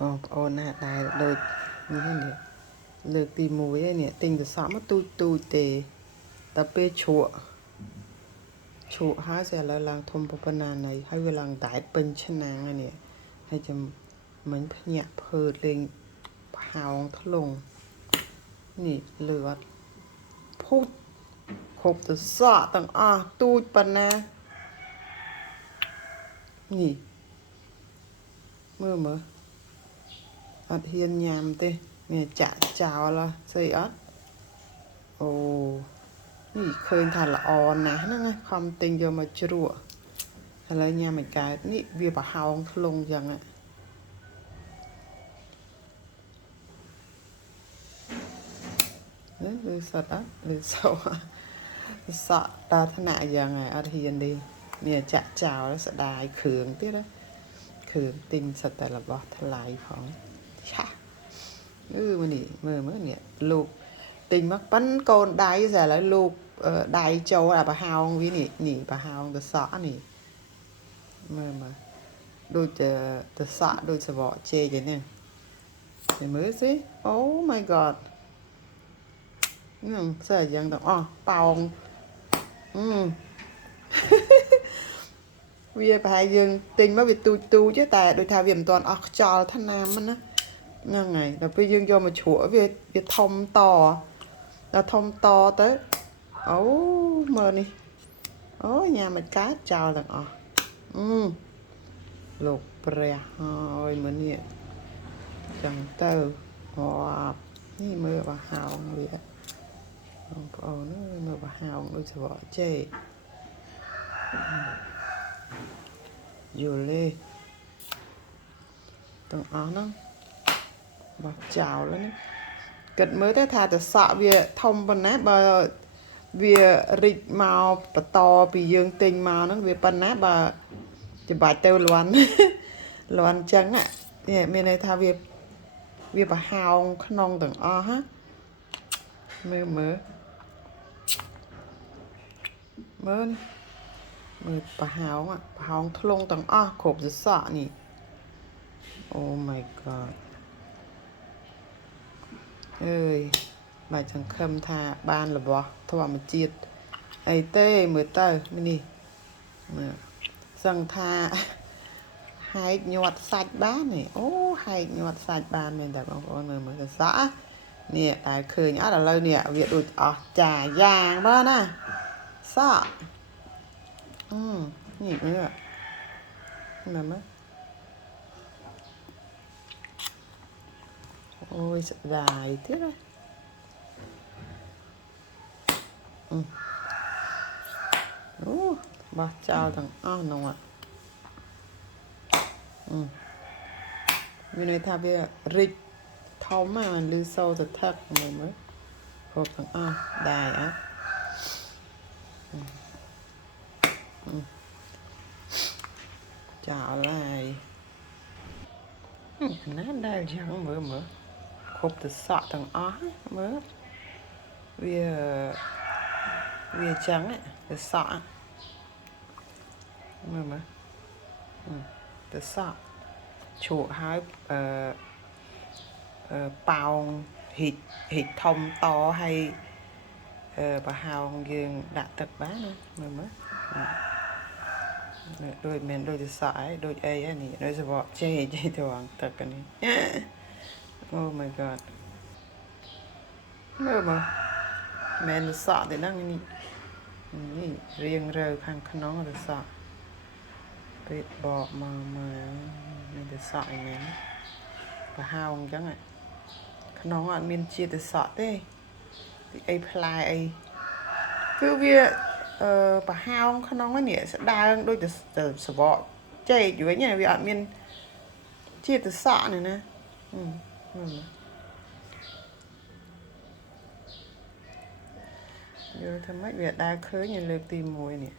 អូនណាដែលដូចនេះលើកទី1ឯនេះទិញទៅសក់មកទូចទេតែពេលជ្រក់ហើយស្អីឥឡូវឡើងធំប៉ុណ្ណាណីហើយវាឡើងតែតពេញឆ្នាំងហើយនេះហើយចាំមិញភ្ញាក់ភើតលេងប្រហោងធ្លុងនេះលឺអត់ភូតគ្រប់ទៅសក់ទាំងអស់ទូចប៉ុណ្ណានេះមើលអត់ហ៊ានញ៉ាំទេនេះចាក់ចោលស្អីអត់អូនេះឃើញថាល្អណាស់ហ្នឹងខំទិញយកមកជ្រក់ឥឡូវញ៉ាំមិនកើតនេះវាប្រហោងធ្លុងចឹងឬសតអត់ឬសោសក់ដល់ថ្នាក់យ៉ាងហើយអត់ហ៊ានទេនេះចាក់ចោលស្ដាយគ្រឿងទៀតណាគ្រឿងទិញសិតតែរបស់ថ្លៃផងឆាមកនេះមើលនេះលោកទិញមកប៉ិនកូនដៃស្អាឥឡូវលោកដៃចូលអាប្រហោងវានេះប្រហោងទៅសក់នេះមើលដូចទៅសក់ដូចសវកជែកឯនេះមើលសិអូ my god ហ្នឹងស្អីយ៉ាងទាំងអស់ប៉ោងវាប្រហែលយើងទិញមកវាទូចតែដូចថាវាមិនទាន់អស់ខ្យល់ថ្នាំណាហ្នឹងហើយដល់ពេលយើងយកមកជ្រក់វាធំតដល់ធំតទៅអូមើលនេះអូញ៉ាំមិនកើតចោលទាំងអស់លោកព្រះហើយមើលនេះចឹងទៅនេះមើលប្រហោងវាបងប្អូនមើលប្រហោងដូចស្វកចេកយល់ទេទាំងអស់ហ្នឹងបោះចោលហ្នឹងគិតមើលទៅថាទៅសក់វាធំប៉ុណ្ណាបើវារីកមកបន្តពីយើងទិញមកហ្នឹងវាប៉ុណ្ណាបើច្បាច់ទៅលាន់ចឹងនេះមានន័យថាវាប្រហោងក្នុងទាំងអស់ហ៎មើលប្រហោងធ្លុងទាំងអស់គ្រប់សសក់នេះអូ my god អើយបាច់សង្ឃឹមថាបានរបស់ធម្មជាតិអីទេមើលទៅនេះមើលសឹងថាហែកញាត់សាច់បាននេះអូហែកញាត់សាច់បានមែនតើបងប្អូនមើលទៅសក់នេះតែឃើញអត់ឥឡូវនេះវាដូចអស់ចាយ៉ាងបងណាសក់នេះមើលអូយស្ដាយទៀតណាអូបោះចោលទាំងអស់នោះមានន័យថាវារីកធំហ្នឹងឮសូរទៅថឹកមើលគ្រប់ទាំងអស់ដែរអត់ចោលហើយណាដែលយ៉ាងមើលគ្រប់ទៅសក់ទាំងអស់មើលវាចឹងទៅសក់មើលទៅសក់ជ្រក់ហើយប៉ោងហ៊ីកធំតហើយប្រហោងយើងដាក់ទឹកបានណាមើលដូចមិនដូចទៅសក់ឯងដូចអីហ្នឹងនេះដូចសបកចេកទៅអងទឹកនេះអូ my god មើលមិនសក់ទេហ្នឹងនេះរៀងរើខាងក្នុងទៅសក់ពេលបកមកមានទៅសក់ឯនេះប្រហោងអញ្ចឹងក្នុងអត់មានជាតិទៅសក់ទេអីផ្លែអីគឺវាប្រហោងក្នុងនេះស្ដើងដូចទៅសបកចេកវិញវាអត់មានជាតិទៅសក់នេះណាយល់ថាម៉េចវាដើរឃើញលើកទី1នេះ